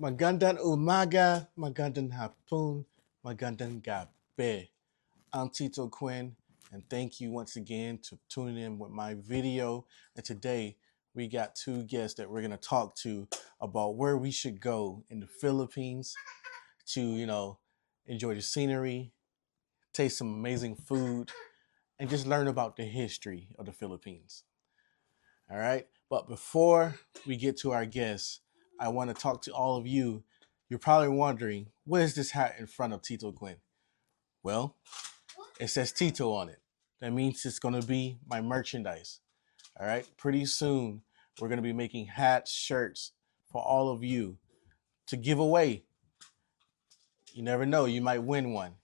Magandang umaga, magandang hapon, magandang gabi. I'm Tito Quinn, and thank you once again to tuning in with my video. And today we got two guests that we're gonna talk to about where we should go in the Philippines to, enjoy the scenery, taste some amazing food, and just learn about the history of the Philippines. All right. But before we get to our guests, I want to talk to all of you. You're probably wondering, what is this hat in front of Tito Quinn? Well, it says Tito on it. That means it's going to be my merchandise. All right. Pretty soon, we're going to be making hats, shirts for all of you to give away. You never know, you might win one.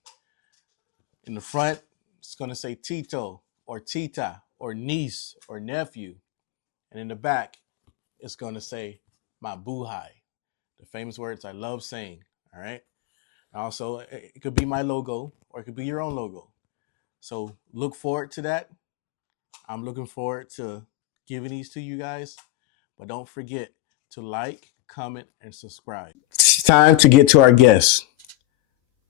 In the front, it's going to say Tito or Tita or niece or nephew. And in the back, it's going to say my buhay, the famous words I love saying. All right. Also, it could be my logo or it could be your own logo. So look forward to that. I'm looking forward to giving these to you guys. But don't forget to like, comment, and subscribe. It's time to get to our guests.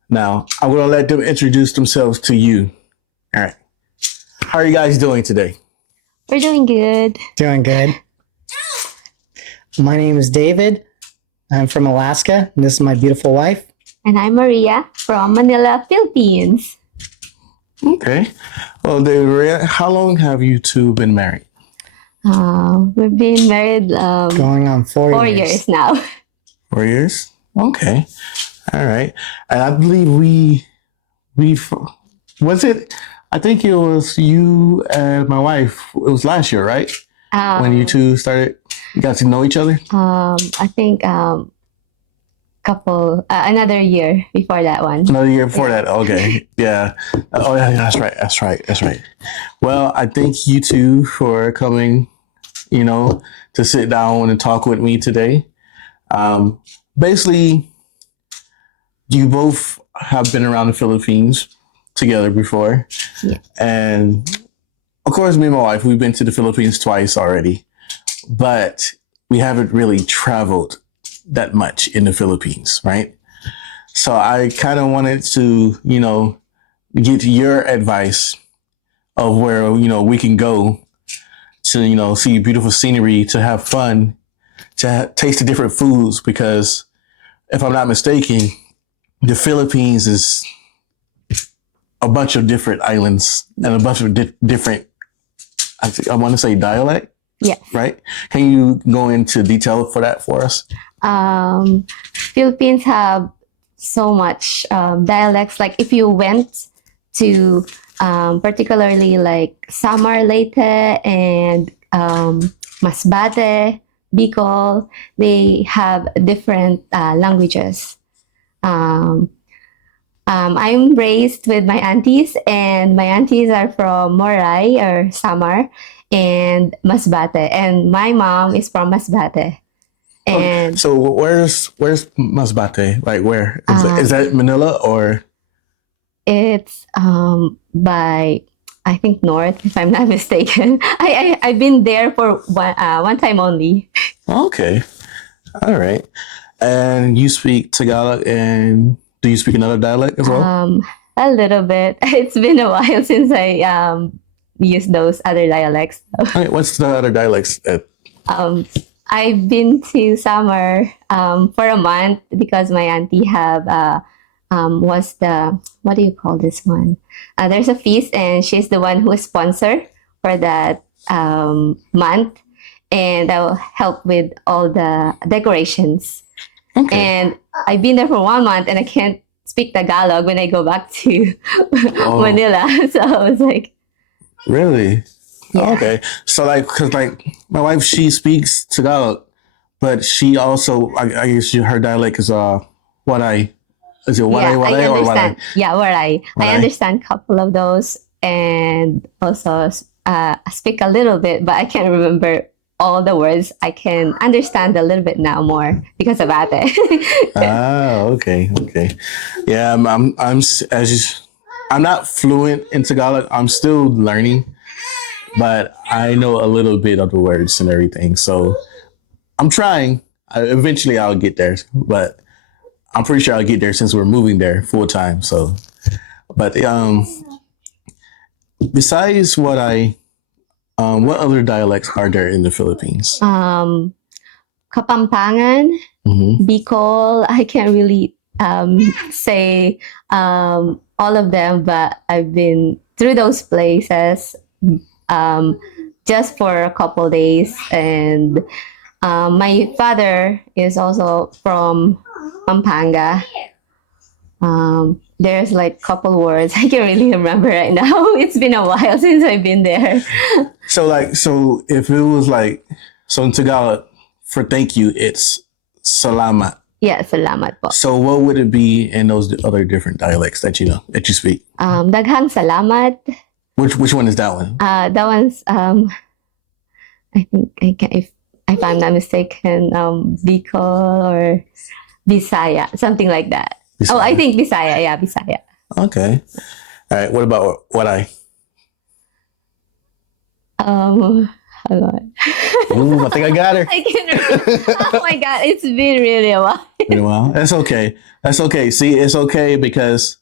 Now, I'm going to let them introduce themselves to you. All right. How are you guys doing today? We're doing good. Doing good. My name is David. I'm from Alaska, and this is my beautiful wife. And I'm Maria from Manila, Philippines. Okay. Well, David, Maria, how long have you two been married? We've been married Going on 4 years now. 4 years? Okay. All right. And I believe we was it, I think it was you and my wife, it was last year, right? When you two got to know each other? I think another year before that one. Another year before that. Okay. Yeah. Oh, yeah. That's right. Well, I thank you two for coming, to sit down and talk with me today. Basically, you both have been around the Philippines together before. Yeah. And of course, me and my wife, we've been to the Philippines twice already, but we haven't really traveled that much in the Philippines, right? So I kind of wanted to, get your advice of where, we can go to, see beautiful scenery, to have fun, to taste the different foods, because if I'm not mistaken, the Philippines is a bunch of different islands and a bunch of different, I want to say dialect. Yeah. Right? Can you go into detail for that for us? Philippines have so much dialects. Like if you went to particularly like Samar, Leyte, and Masbate, Bicol, they have different languages. I'm raised with my aunties, and my aunties are from Moray or Samar and Masbate, and my mom is from Masbate. And so where's Masbate? Like where is that Manila or? it's by, I think, north, if I'm not mistaken. I've been there for one time only. Okay, all right. And you speak Tagalog, and do you speak another dialect as well? A little bit. It's been a while since I used those other dialects. All right, what's the other dialects? I've been to Samar for a month because my auntie was the, what do you call this one? There's a feast, and she's the one who is sponsor for that month, and I will help with all the decorations. Okay. And I've been there for 1 month, and I can't speak Tagalog when I go back to Manila. So I was like, really? yeah. Okay. So cause my wife, she speaks Tagalog, but she also, I guess her dialect is Waray. Is it Waray, Yeah, Waray, I or understand. Waray? Yeah, Waray. I Waray. understand a couple of those, and also speak a little bit, but I can't remember all the words. I can understand a little bit now more because of Ate. Okay. Yeah, I'm not fluent in Tagalog. I'm still learning, but I know a little bit of the words and everything. So I'm trying. Eventually I'll get there, but I'm pretty sure I'll get there since we're moving there full time. So, but besides what other dialects are there in the Philippines? Kapampangan, Mm-hmm. Bicol. I can't really say all of them, but I've been through those places um, just for a couple days. And my father is also from Pampanga. There's like couple words I can really remember right now. It's been a while since I've been there. So if it was like, so in Tagalog, for thank you, it's salamat. Yeah, salamat po. So what would it be in those other different dialects that you know that you speak? Daghang salamat. Which one is that one? That one's I think if I'm not mistaken, Bicol or Bisaya, something like that. Bisaya. Oh, I think Bisaya. Yeah, Bisaya. Okay. All right. What about what I? Hold on. Ooh, I think I got her. I can't remember. Oh my god, it's been really a while. Well, that's okay. That's okay. See, it's okay because,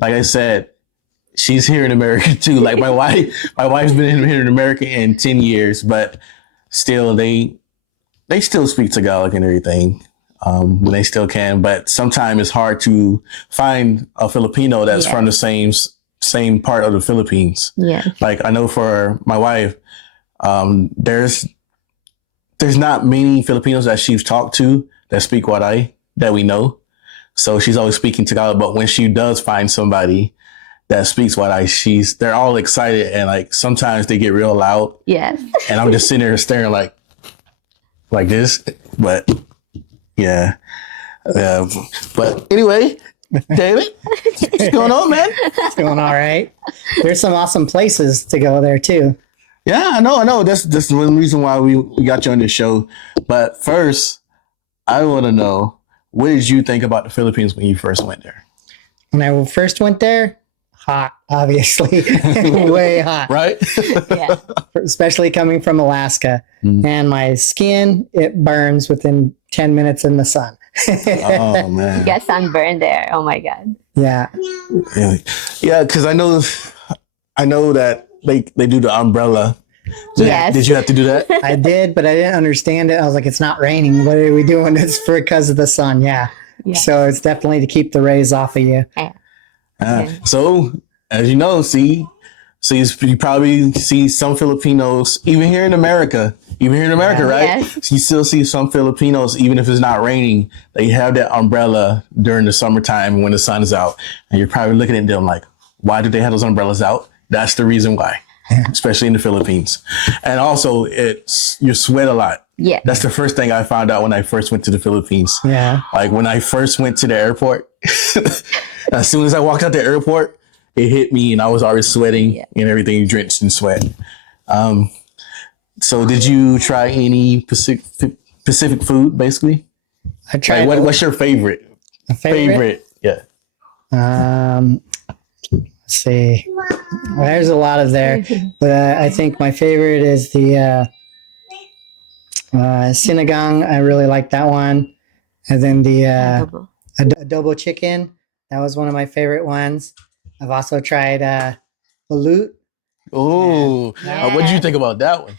like I said, she's here in America too. Like my wife's been here in America in 10 years, but still they still speak Tagalog and everything. When they still can, but sometimes it's hard to find a Filipino that's from the same part of the Philippines. Yeah. Like I know for my wife, there's not many Filipinos that she's talked to that speak Waray that we know. So she's always speaking Tagalog. But when she does find somebody that speaks Waray, they're all excited and like sometimes they get real loud. Yes. And I'm just sitting there staring like this, but. Yeah. But anyway, David, what's going on, man? It's going all right. There's some awesome places to go there too. Yeah, I know. That's one reason why we got you on this show. But first, I want to know, what did you think about the Philippines when you first went there? When I first went there, hot, obviously, way hot. Right? Yeah. Especially coming from Alaska. And my skin, it burns within 10 minutes in the sun. Oh, man. You get sunburned there. Oh my god. Yeah. Really? Yeah, because I know that they do the umbrella. Yes. Did you have to do that? I did, but I didn't understand it. I was like, it's not raining. What are we doing? It's because of the sun. Yeah. So it's definitely to keep the rays off of you. So, as you know, you probably see some Filipinos, even here in America, right? Yes. You still see some Filipinos, even if it's not raining, they have that umbrella during the summertime when the sun is out. And you're probably looking at them like, why do they have those umbrellas out? That's the reason why, especially in the Philippines. And also, you sweat a lot. Yeah. That's the first thing I found out when I first went to the Philippines. Yeah. Like when I first went to the airport, as soon as I walked out the airport, it hit me and I was already sweating and everything, drenched in sweat. So did you try any Pacific food, basically? I tried. Like, what's your favorite? Favorite? Yeah. Let's see. Well, there's a lot of there, but I think my favorite is the sinigang. I really like that one. And then the adobo chicken. That was one of my favorite ones. I've also tried balut. Oh, what did you think about that one?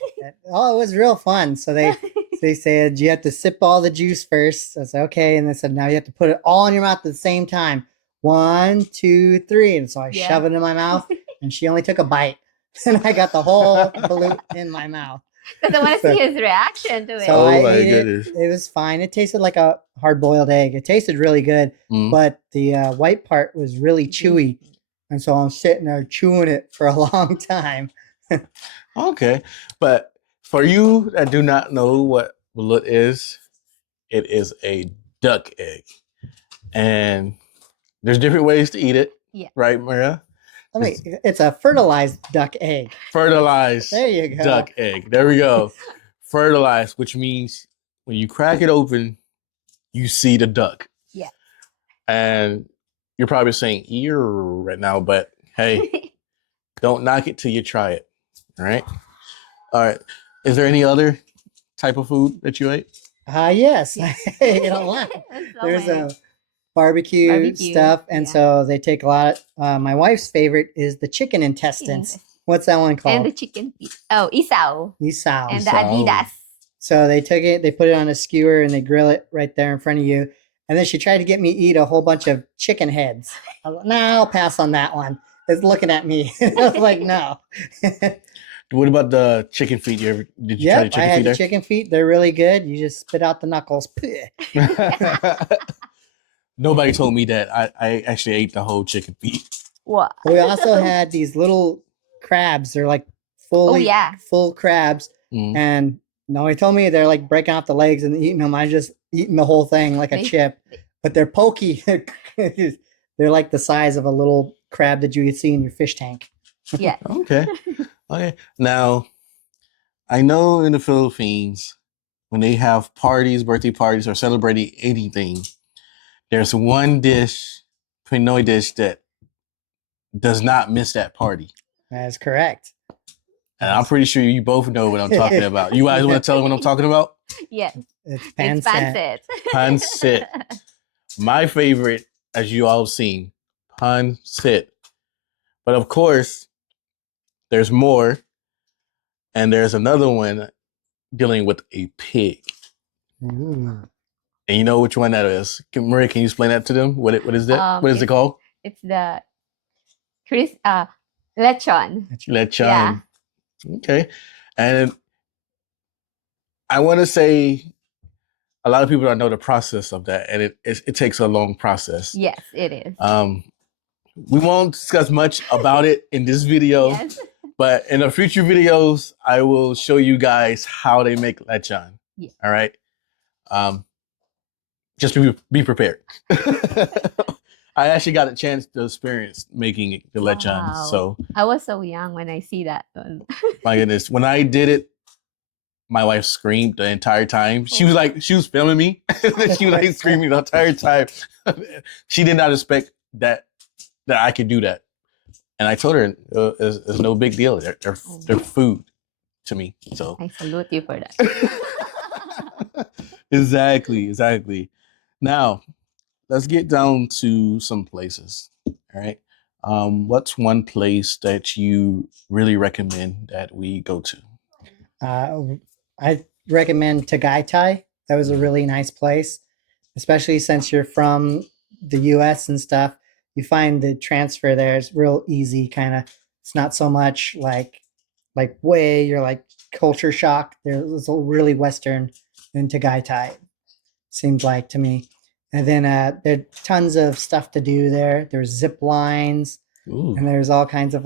Oh, it was real fun. So they said you have to sip all the juice first. I said, okay. And they said, now you have to put it all in your mouth at the same time. 1, 2, 3. And so I shove it in my mouth and she only took a bite. And I got the whole balut in my mouth. Because I want to see his reaction to it. So I ate it. It was fine. It tasted like a hard-boiled egg. It tasted really good, but the white part was really chewy. And so I'm sitting there chewing it for a long time. Okay. But for you that do not know what balut is, it is a duck egg. And there's different ways to eat it. Yeah. Right, Maria? I mean, it's a fertilized duck egg. Fertilized there you go. Duck egg. There we go. Fertilized, which means when you crack it open, you see the duck. Yeah. And you're probably saying ear right now, but hey, don't knock it till you try it. All right. All right. Is there any other type of food that you ate? Yes, I Yes. ate a lot. So There's many. a barbecue Barbecue. stuff, and Yeah. so they take a lot. My wife's favorite is the chicken intestines. Intestines. What's that one And called? the chicken feet. Oh, isaw. Isao. And the Isaw. Adidas. So they took it, they put it on a skewer, and they grill it right there in front of you. And then she tried to get me to eat a whole bunch of chicken heads. I was like, no, I'll pass on that one. It's looking at me. I was like, no. What about the chicken feet? Did you try the Yep, I chicken had feet the there? chicken feet. They're really good. You just spit out the knuckles. Nobody told me that. I actually ate the whole chicken feet. What? We also had these little crabs. They're like fully yeah. full crabs. Mm. And no, he told me they're like breaking off the legs and eating them. I just eating the whole thing like a chip. But they're pokey. They're like the size of a little crab that you would see in your fish tank. Yeah. Okay. Okay. Now, I know in the Philippines, when they have parties, birthday parties, or celebrating anything, there's one dish, Pinoy dish, that does not miss that party. That is correct. And I'm pretty sure you both know what I'm talking about. You guys want to tell them what I'm talking about? Yes. It's It's pancit. Pancit. My favorite, as you all have seen, pancit. But of course, there's more. And there's another one dealing with a pig. Ooh. And you know which one that is. Maria, can you explain that to them? What is that? What is it called? It's the lechon. Lechon. Yeah. Okay. And I want to say a lot of people don't know the process of that, and it takes a long process. Yes, it is. We won't discuss much about it in this video, Yes. but in the future videos, I will show you guys how they make lechon. Yeah. All right. Just be prepared. I actually got a chance to experience making the lechon. Wow. So I was so young when I see that one. my goodness, when I did it, my wife screamed the entire time. She was filming me. She was like screaming the entire time. She did not expect that I could do that. And I told her it's no big deal. They're food to me. So I salute you for that. exactly. Now, let's get down to some places. All right. What's one place that you really recommend that we go to? I recommend Tagaytay. That was a really nice place, especially since you're from the U.S. and stuff. You find the transfer there is real easy. Kind of, it's not so much like way you're like culture shock. There's a really Western in Tagaytay. Seems like to me. And then there's tons of stuff to do there. There's zip lines. Ooh. And there's all kinds of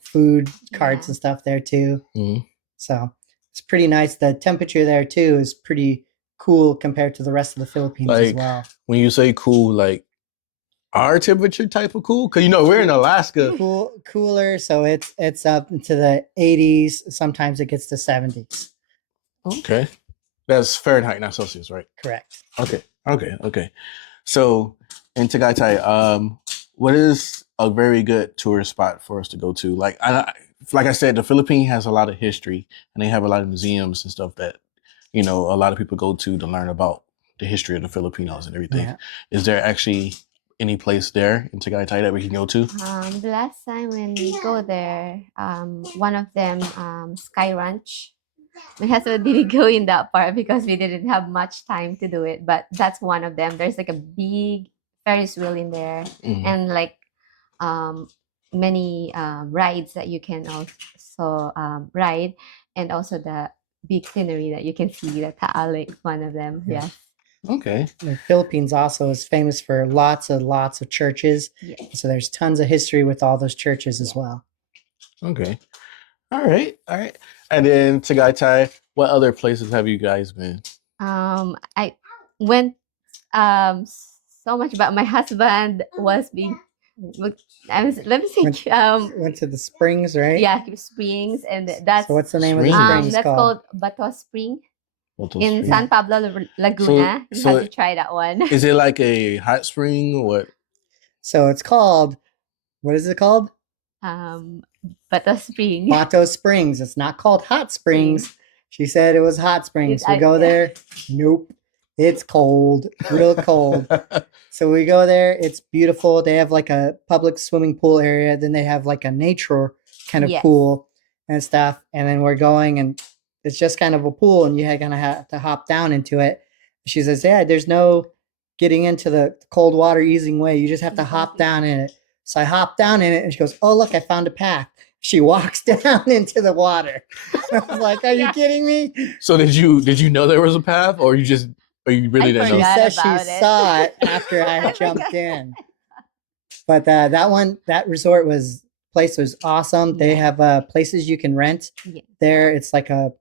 food carts and stuff there too. Mm-hmm. So it's pretty nice. The temperature there too is pretty cool compared to the rest of the Philippines as well. When you say cool, like our temperature type of cool? Because we're in Alaska. Cooler, so it's up into the 80s. Sometimes it gets to 70s. Okay. That's Fahrenheit, not Celsius, right? Correct. Okay. So in Tagaytay, what is a very good tourist spot for us to go to? Like I said, the Philippines has a lot of history, and they have a lot of museums and stuff that a lot of people go to learn about the history of the Filipinos and everything. Yeah. Is there actually any place there in Tagaytay that we can go to? The last time when we go there, one of them, Sky Ranch. My husband didn't go in that part because we didn't have much time to do it. But that's one of them. There's like a big Ferris wheel in there, and like many rides that you can also ride, and also the big scenery that you can see. The Taal Lake is one of them. Yeah. Okay. The Philippines also is famous for lots of churches. Yes. So there's tons of history with all those churches as well. Okay. All right. And then Tagaytay, what other places have you guys been? I went so much, but my husband was being. Let me think. Went to the springs, right? Yeah, springs, and that's. So what's the name of the springs that's called Bato Spring. In San Pablo, Laguna. You have to try that one. Is it like a hot spring or what? So it's called, what is it called? Bato Spring. Bato Springs. It's not called Hot Springs. She said it was hot springs. We go there. Nope. It's cold, real cold. So we go there. It's beautiful. They have like a public swimming pool area. Then they have like a nature kind of pool and stuff. And then we're going, and it's just kind of a pool, and you're gonna have to hop down into it. She says, "Yeah, there's no getting into the cold water easing way. You just have to hop down in it." So I hop down in it, and she goes, "Oh, look, I found a path." She walks down into the water. I was like, "Are you kidding me?" So did you know there was a path, or you really didn't know? She said she saw it after I jumped in. But that resort place was awesome. They have places you can rent there. It's like a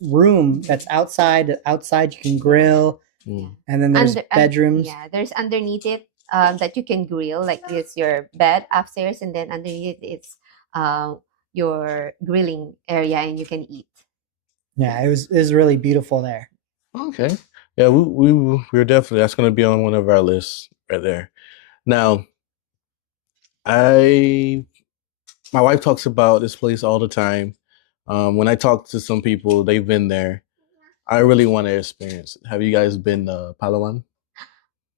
room that's outside. Outside you can grill, and then there's bedrooms. There's underneath it that you can grill. Like it's your bed upstairs, and then underneath it's your grilling area, and you can eat. Yeah, it was really beautiful there. Okay. Yeah, we're definitely, that's going to be on one of our lists right there. Now, my wife talks about this place all the time. When I talk to some people, they've been there. I really want to experience it. Have you guys been to Palawan?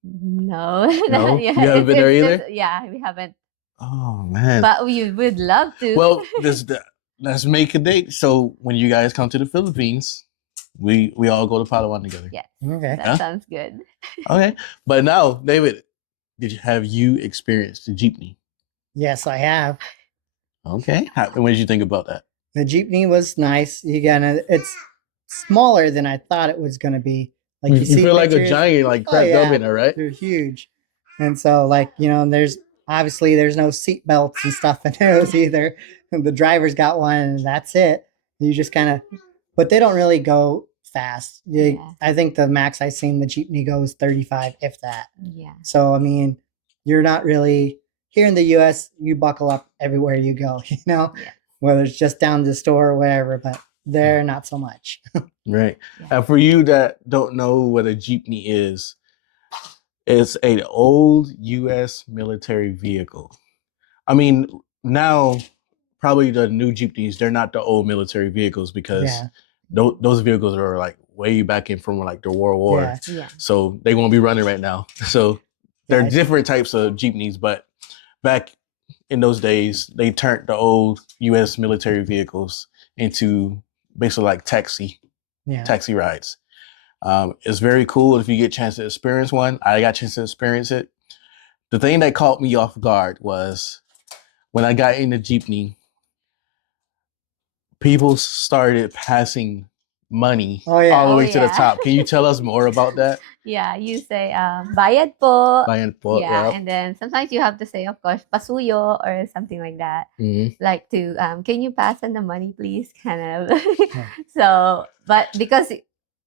No. No? You haven't been there either? We haven't. Oh, man. But we would love to. Well, let's make a date. So when you guys come to the Philippines, we all go to Palawan together. Yes. Okay. That sounds good. Okay. But now, David, have you experienced the jeepney? Yes, I have. Okay. What did you think about that? The jeepney was nice. It's smaller than I thought it was gonna be. Like you feel like a giant, like cracked up in it, right? They're huge. And so, like, there's no seat belts and stuff in those either. The driver's got one, and that's it. You just kind of, but they don't really go fast. I think the max I've seen the jeepney go is 35, if that. Yeah. So I mean, you're not really here in the U.S. You buckle up everywhere you go, whether it's just down to the store or whatever. But there, not so much. Right. And for you that don't know what a jeepney is, it's an old U.S. military vehicle. I mean, now probably the new jeepneys, they're not the old military vehicles because those vehicles are like way back in from like the World War. Yeah. So they won't be running right now. So they're different types of jeepneys, but back in those days, they turned the old U.S. military vehicles into basically like taxi rides. It's very cool if you get a chance to experience one. I got a chance to experience it. The thing that caught me off guard was when I got in the jeepney, people started passing money all the way to the top. Can you tell us more about that? Yeah, you say, bayad po. Bayad po. Yeah, and then sometimes you have to say, of course, pasuyo or something like that. Mm-hmm. Like to, can you pass on the money, please? Kind of. So, but because,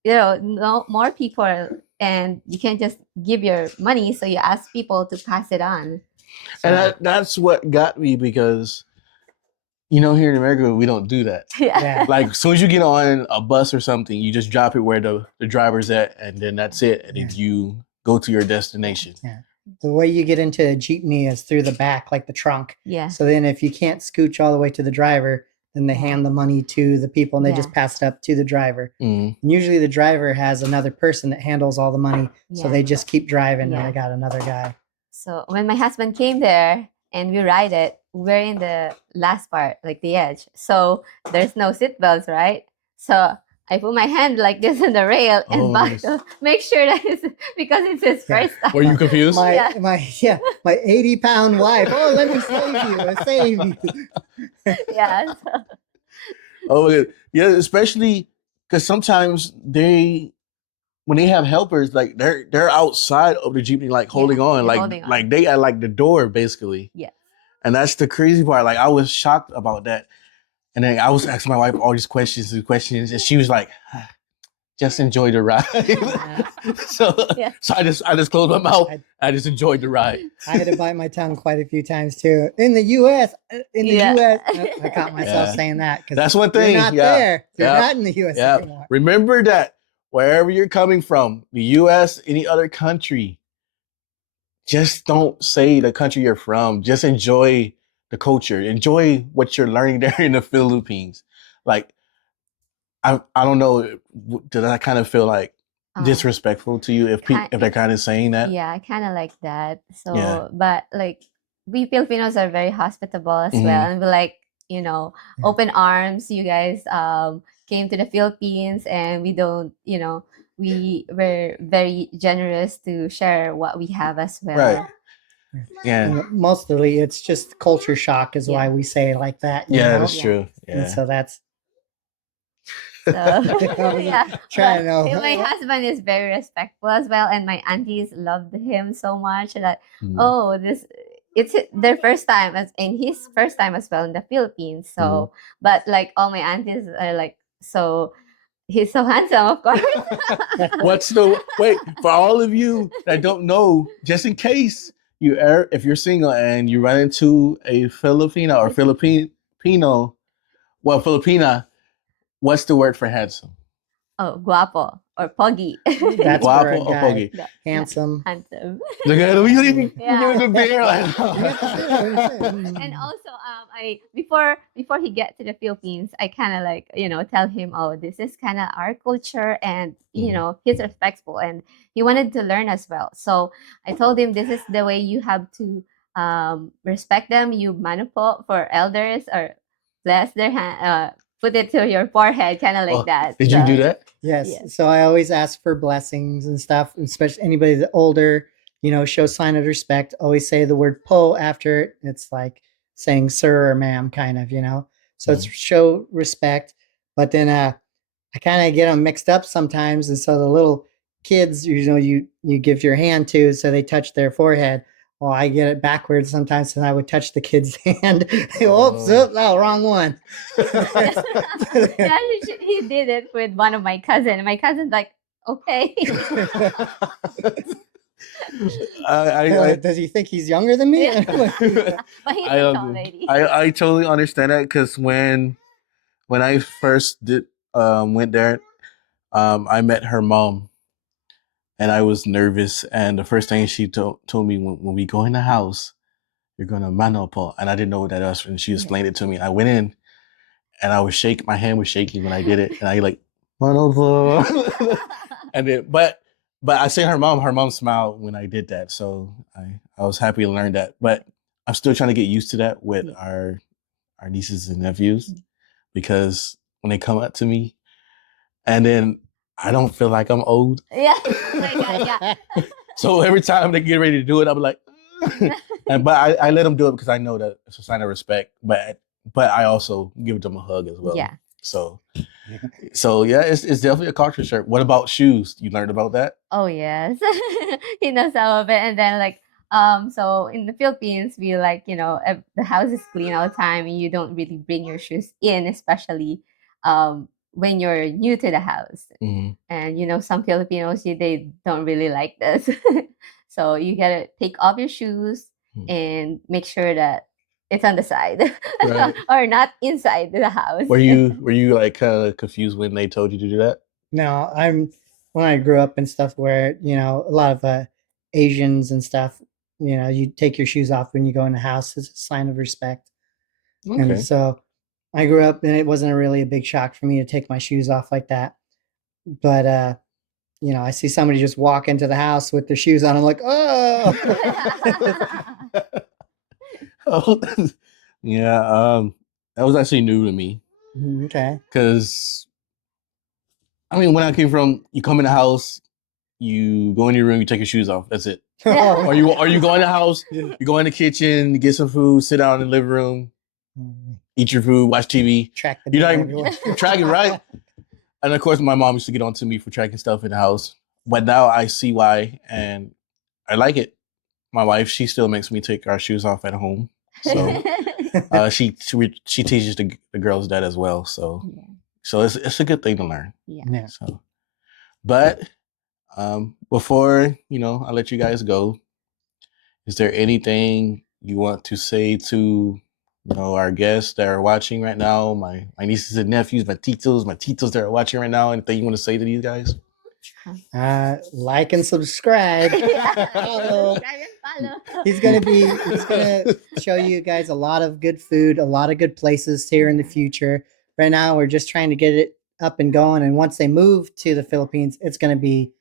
no more people and you can't just give your money, so you ask people to pass it on. So, and that's what got me because here in America, we don't do that. Yeah. Like, as soon as you get on a bus or something, you just drop it where the driver's at, and then that's it. And then you go to your destination. Yeah. The way you get into a jeepney is through the back, like the trunk. Yeah. So then if you can't scooch all the way to the driver, then they hand the money to the people, and they just pass it up to the driver. Mm. And usually the driver has another person that handles all the money. So they just keep driving, and I got another guy. So when my husband came there, and we ride it, we're in the last part, like the edge. So there's no seatbelts, right? So I put my hand like this on the rail and buckle, make sure that it's, because it's his first time. Were you confused? My 80-pound wife. Oh, let me save you. Yeah. So. Oh, yeah, especially because sometimes when they have helpers, like they're outside of the jeepney, like holding on, like they at like the door basically. Yeah. And that's the crazy part. Like I was shocked about that, and then I was asking my wife all these questions, and she was like, "Just enjoy the ride." So I just closed my mouth. I just enjoyed the ride. I had to bite my tongue quite a few times too. In the U.S., I caught myself saying that because that's one thing. You're not there. You're not in the U.S. anymore. Remember that. Wherever you're coming from, the U.S., any other country, just don't say the country you're from. Just enjoy the culture. Enjoy what you're learning there in the Philippines. Like, I don't know. Did I kind of feel like Oh, disrespectful to you if ki- if they're kind of saying that? yeah, I kind of like that. Yeah. So, but like we Filipinos are very hospitable as well, Hmm. and we like, you know, open arms. You guys came to the Philippines, and we don't, you know, we were very generous to share what we have as Right. well. Yeah. And mostly it's just culture shock is why Yeah. we say it like that, you Yeah, know? that's Yeah. true. And Yeah. so that's So I was yeah, trying but to my know. husband is very respectful as well, and my aunties loved him so much that Mhm. oh, this it's their first time as and his first time as well in the Philippines. So, but like all my aunties are like, so he's so handsome, of course. What's the wait for all of you that don't know? Just in case you are, if you're single and you run into a Filipino or Filipino, well, Filipina, what's the word for handsome? Oh, guapo or poggy. That's for Guapo a or guy. pogi? Handsome. Handsome. Look at him. Yeah. He's a bear. And also I before he get to the Philippines, I kind of like, you know, tell him, oh, this is kind of our culture, and you Mhm. know, he's respectful and he wanted to learn as well. So I told him this is the way you have to respect them. You manipo for elders or bless their hand, put it to your forehead, kind of like Oh, that. did you do that? Yes. Yes. So I always ask for blessings and stuff, especially anybody that's older, you know, show sign of respect. Always say the word po after it. It's like saying sir or ma'am, kind of, you know. So it's show respect. But then I kind of get them mixed up sometimes. And so the little kids, you know, you give your hand to, so they touch their forehead. Well, I get it backwards sometimes, and I would touch the kid's hand. Oops, Oh. oh, wrong one. Yeah, he did it with one of my cousin. My cousin's like, okay. Does he think he's younger than me? Yeah. But he's a tall lady. I totally understand that because when I first did went there, I met her mom and I was nervous. And the first thing she told me when we go in the house, you're gonna manopo, and I didn't know what that was. And she explained it to me. I went in and I was shaking. My hand was shaking when I did it, and I like manopo. And then, but I say her mom smiled when I did that, so I was happy to learn that. But I'm still trying to get used to that with our nieces and nephews because when they come up to me, and then I don't feel like I'm old. Yeah. Oh my God, yeah. So every time they get ready to do it, I'm like, but I let them do it because I know that it's a sign of respect. But I also give them a hug as well. Yeah. So yeah, it's definitely a culture shirt. What about shoes? You learned about that? Oh yes. He knows some of it. And then like so in the Philippines we like, you know, the house is clean all the time and you don't really bring your shoes in, especially when you're new to the house. Mhm. And you know, some Filipinos they don't really like this. So you gotta take off your shoes and make sure that it's on the side. Right. Or not inside the house. Were you like kind of confused when they told you to do that? No, I'm when I grew up and stuff where, you know, a lot of Asians and stuff, you know, you take your shoes off when you go in the house as a sign of respect. And Okay. so I grew up and it wasn't really a big shock for me to take my shoes off like that. But you know, I see somebody just walk into the house with their shoes on. I'm like, oh, Oh, yeah. That was actually new to me okay. because I mean, when I came from, you come in the house, you go in your room, you take your shoes off. That's it. Oh. Or you go in the house, you go in the kitchen, get some food, sit down in the living room, eat your food, watch TV. Track the You're bear not everywhere. tracking, right? And of course, my mom used to get on to me for tracking stuff in the house. But now I see why, and I like it. My wife, she still makes me take our shoes off at home. So she teaches the girls that as well. So it's a good thing to learn. Yeah. So, but before I let you guys go, is there anything you want to say to our guests that are watching right now? My nieces and nephews, my titos that are watching right now. Anything you want to say to these guys? Like and subscribe. Follow. He's gonna show you guys a lot of good food, a lot of good places here in the future. Right now, we're just trying to get it up and going. And once they move to the Philippines, it's gonna be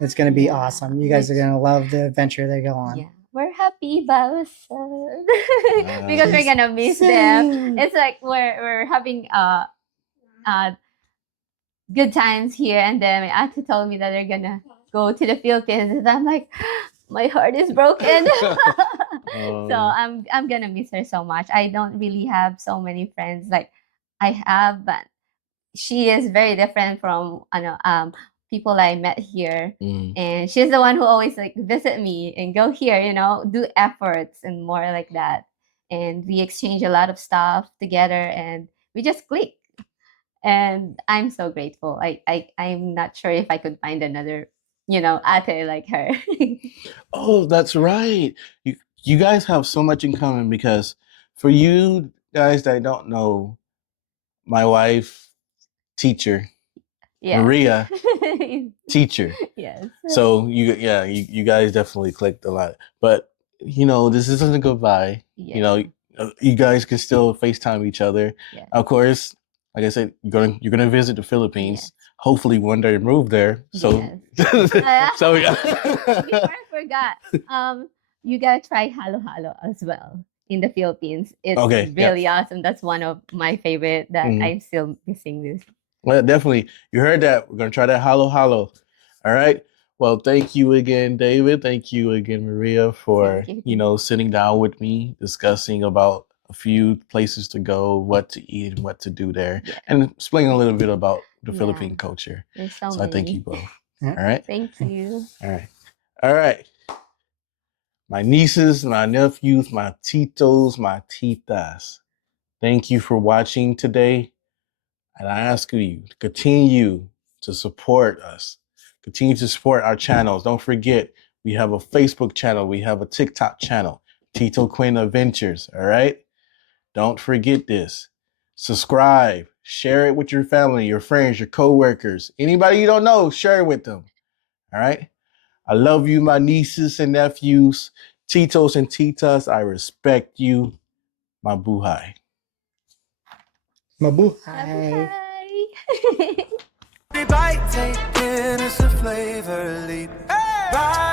Yeah, awesome. You guys are which- gonna love the adventure they go on. Yeah, we're happy, but sad because we're gonna miss them. Same. It's like we're having uh good times here, and then my auntie told me that they're gonna go to the Philippines, and I'm like, my heart is broken. So I'm gonna miss her so much. I don't really have so many friends like I have, but she is very different from people I met here. Mm. And she's the one who always like visit me and go here, do efforts and more like that. And we exchange a lot of stuff together and we just click. And I'm so grateful. I'm not sure if I could find another, ate like her. Oh, that's right. You guys have so much in common because for you guys that don't know, my wife, teacher, Yeah. Maria, teacher. Yes. So you guys definitely clicked a lot. But this isn't a goodbye. Yeah. You guys can still FaceTime each other. Yeah. Of course, like I said, you're gonna visit the Philippines. Yes. Hopefully one day move there. So Yes. so Before I forgot, you gotta try halo halo as well in the Philippines. It's Okay, yeah. really awesome. That's one of my favorite that Mhm. I'm still missing this. Well, definitely. You heard that. We're gonna try that halo halo. All right. Well, thank you again, David. Thank you again, Maria, for Thank you. sitting down with me, discussing about a few places to go, what to eat, and what to do there, Yeah. and explaining a little bit about the Yeah. Philippine culture. There's so So I thank many. you both. Yeah. All right. Thank you. All right. All right. My nieces, my nephews, my titos, my titas. Thank you for watching today. And I ask you to continue to support us. Continue to support our channels. Don't forget, we have a Facebook channel. We have a TikTok channel, Tito Quinn Adventures. All right? Don't forget this. Subscribe. Share it with your family, your friends, your coworkers. Anybody you don't know, share it with them. All right? I love you, my nieces and nephews, Titos and Titas. I respect you. Mabuhay. Mabuhay. Bye. Every bite taken is a flavor leap. Right